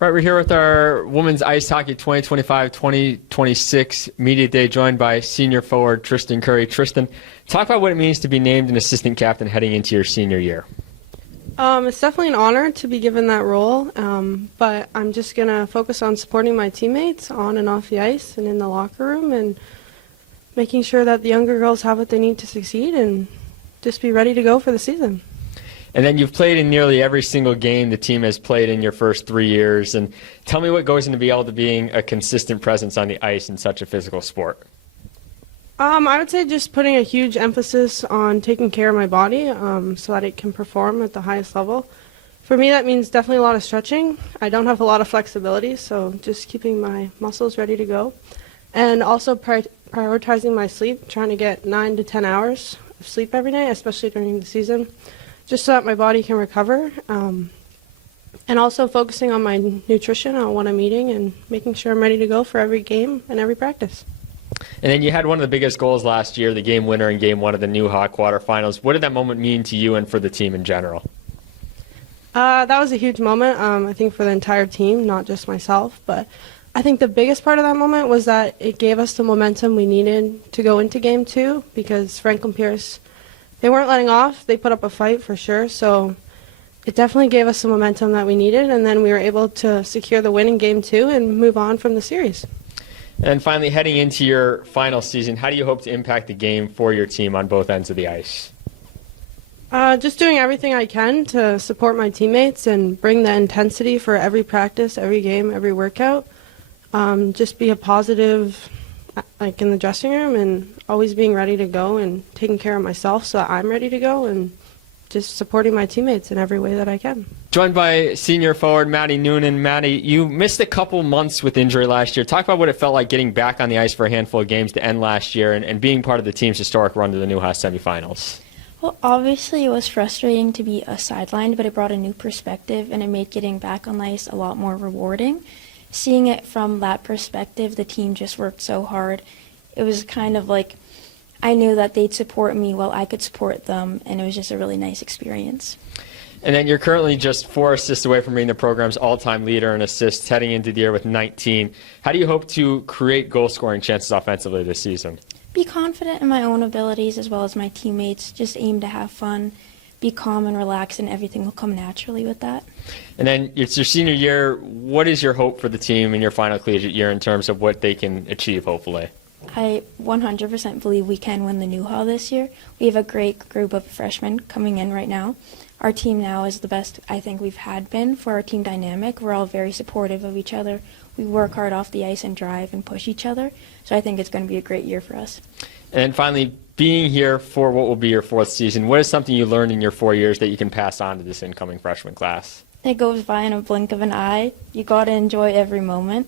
Right, we're here with our Women's Ice Hockey 2025-2026 Media Day, joined by senior forward Tristan Curry. Tristan, talk about what it means to be named an assistant captain heading into your senior year. It's definitely an honor to be given that role, but I'm just going to focus on supporting my teammates on and off the ice and in the locker room and making sure that the younger girls have what they need to succeed and just be ready to go for the season. And then you've played in nearly every single game the team has played in your first 3 years. And tell me what goes into being a consistent presence on the ice in such a physical sport. I would say just putting a huge emphasis on taking care of my body so that it can perform at the highest level. For me, that means definitely a lot of stretching. I don't have a lot of flexibility, so just keeping my muscles ready to go. And also prioritizing my sleep, trying to get 9 to 10 hours of sleep every night, especially during the season, just so that my body can recover. And also focusing on my nutrition, on what I'm eating, and making sure I'm ready to go for every game and every practice. And then you had one of the biggest goals last year, the game winner in Game 1 of the New Hawk quarterfinals. What did that moment mean to you and for the team in general? That was a huge moment, I think, for the entire team, not just myself. But I think the biggest part of that moment was that it gave us the momentum we needed to go into Game 2, because Franklin Pierce, they weren't letting off. They put up a fight for sure. So it definitely gave us the momentum that we needed, and then we were able to secure the win in Game 2 and move on from the series. And finally, heading into your final season, how do you hope to impact the game for your team on both ends of the ice? Just doing everything I can to support my teammates and bring the intensity for every practice, every game, every workout. Just be a positive, like in the dressing room, and always being ready to go and taking care of myself so that I'm ready to go, and just supporting my teammates in every way that I can. Joined by senior forward Maddy Noonan. Maddy, you missed a couple months with injury last year. Talk about what it felt like getting back on the ice for a handful of games to end last year and being part of the team's historic run to the New Haas semifinals. Well, obviously it was frustrating to be sidelined, but it brought a new perspective and it made getting back on the ice a lot more rewarding. Seeing it from that perspective, the team just worked so hard. It was kind of like I knew that they'd support me while I could support them, and it was just a really nice experience. And then you're currently just 4 assists away from being the program's all-time leader in assists, heading into the year with 19. How do you hope to create goal-scoring chances offensively this season? Be confident in my own abilities as well as my teammates. Just aim to have fun, be calm and relaxed, and everything will come naturally with that. And then it's your senior year. What is your hope for the team in your final collegiate year in terms of what they can achieve, hopefully? I 100% believe we can win the New Hall this year. We have a great group of freshmen coming in right now. Our team now is the best I think we've had been for our team dynamic. We're all very supportive of each other. We work hard off the ice and drive and push each other. So I think it's going to be a great year for us. And finally, being here for what will be your 4th season, what is something you learned in your 4 years that you can pass on to this incoming freshman class? It goes by in a blink of an eye. You got to enjoy every moment.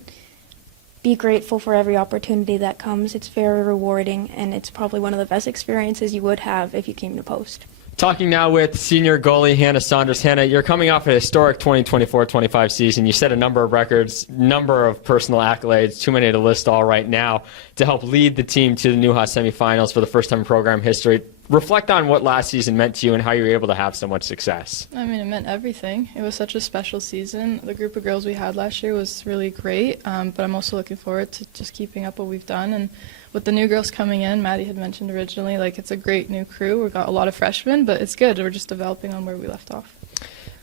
Be grateful for every opportunity that comes. It's very rewarding, and it's probably one of the best experiences you would have if you came to Post. Talking now with senior goalie Hannah Saunders. Hannah, you're coming off a historic 2024-25 season. You set a number of records, number of personal accolades, too many to list all right now, to help lead the team to the New Haas semifinals for the first time in program history. Reflect on what last season meant to you and how you were able to have so much success. I mean, it meant everything. It was such a special season. The group of girls we had last year was really great, but I'm also looking forward to just keeping up what we've done. And with the new girls coming in, Maddy had mentioned originally, like, it's a great new crew. We've got a lot of freshmen, but it's good. We're just developing on where we left off.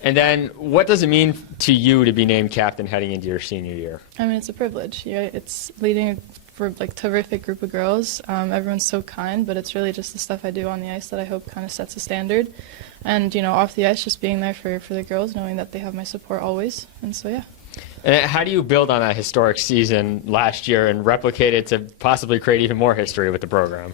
And then what does it mean to you to be named captain heading into your senior year? I mean, it's a privilege. Yeah, it's leading for like terrific group of girls. Everyone's so kind, but it's really just the stuff I do on the ice that I hope kind of sets a standard. And, you know, off the ice, just being there for the girls, knowing that they have my support always. And so, yeah. And how do you build on that historic season last year and replicate it to possibly create even more history with the program?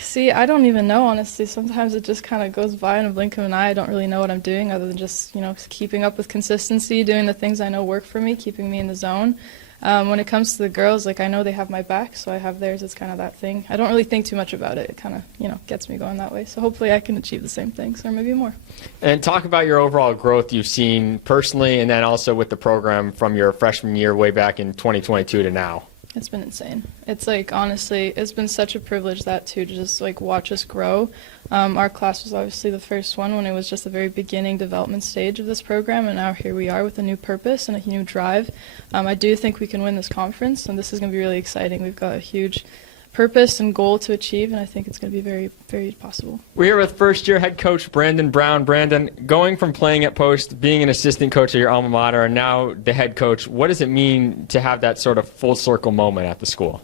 See, I don't even know, honestly. Sometimes it just kind of goes by in a blink of an eye. I don't really know what I'm doing other than just, you know, keeping up with consistency, doing the things I know work for me, keeping me in the zone. When it comes to the girls, like, I know they have my back, so I have theirs. It's kind of that thing. I don't really think too much about it. It kind of, you know, gets me going that way. So hopefully I can achieve the same things or maybe more. And talk about your overall growth you've seen personally and then also with the program from your freshman year way back in 2022 to now. It's been insane. It's like, honestly, it's been such a privilege that too, to just like watch us grow. Our class was obviously the first one when it was just the very beginning development stage of this program, and now here we are with a new purpose and a new drive. I do think we can win this conference, and this is going to be really exciting. We've got a huge purpose and goal to achieve, and I think it's going to be very, very possible. We're here with first-year head coach Brandon Brown. Brandon, going from playing at Post, being an assistant coach at your alma mater, and now the head coach, what does it mean to have that sort of full circle moment at the school?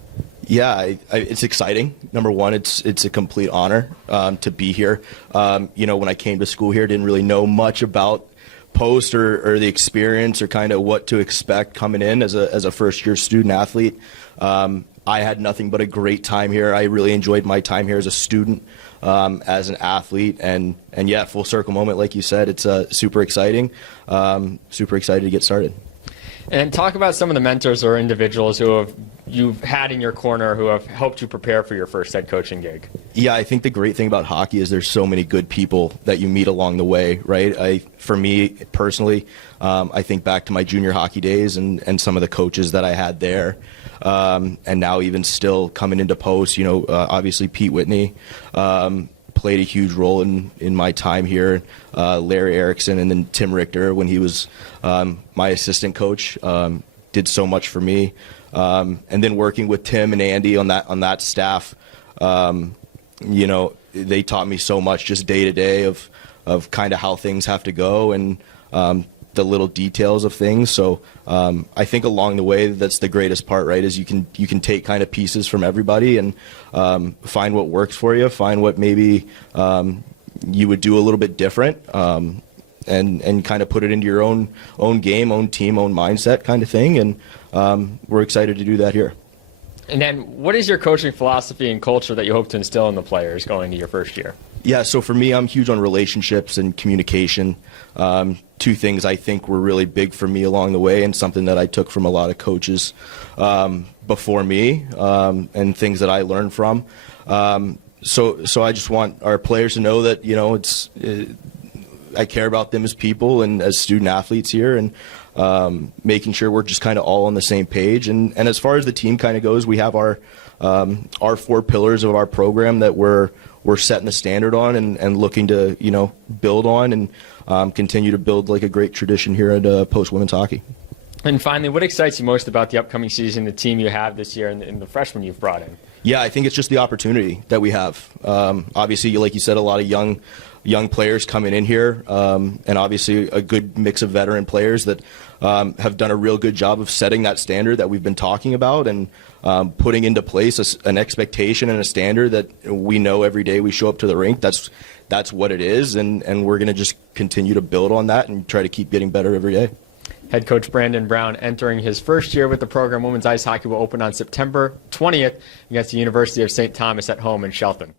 Yeah, it's exciting. Number one, it's a complete honor to be here. When I came to school here, didn't really know much about Post or the experience or kind of what to expect coming in as a first-year student athlete. I had nothing but a great time here. I really enjoyed my time here as a student, as an athlete, and yeah, full circle moment, like you said. It's super exciting. Super excited to get started. And talk about some of the mentors or individuals you've had in your corner who have helped you prepare for your first head coaching gig. Yeah, I think the great thing about hockey is there's so many good people that you meet along the way, right? For me personally, I think back to my junior hockey days and some of the coaches that I had there. And now even still coming into Post, obviously Pete Whitney played a huge role in my time here. Larry Erickson and then Tim Richter when he was my assistant coach did so much for me. And then working with Tim and Andy on that staff, they taught me so much just day to day of kind of how things have to go and the little details of things. So I think along the way, that's the greatest part, right? Is you can take kind of pieces from everybody and find what works for you, find what maybe you would do a little bit different, and kind of put it into your own game, own team, own mindset kind of thing. And we're excited to do that here. And then what is your coaching philosophy and culture that you hope to instill in the players going into your first year? Yeah, so for me, I'm huge on relationships and communication. Two things I think were really big for me along the way and something that I took from a lot of coaches before me and things that I learned from. So I just want our players to know that, I care about them as people and as student athletes here, and making sure we're just kind of all on the same page. And as far as the team kind of goes, we have our 4 pillars of our program that we're setting the standard on and looking to, build on and continue to build like a great tradition here at Post Women's Hockey. And finally, what excites you most about the upcoming season, the team you have this year, and the freshmen you've brought in? Yeah, I think it's just the opportunity that we have. Obviously, like you said, a lot of young players coming in here, and obviously a good mix of veteran players that have done a real good job of setting that standard that we've been talking about and putting into place an expectation and a standard that we know every day we show up to the rink. That's what it is, and we're going to just continue to build on that and try to keep getting better every day. Head coach Brandon Brown entering his first year with the program. Women's ice hockey will open on September 20th against the University of St. Thomas at home in Shelton.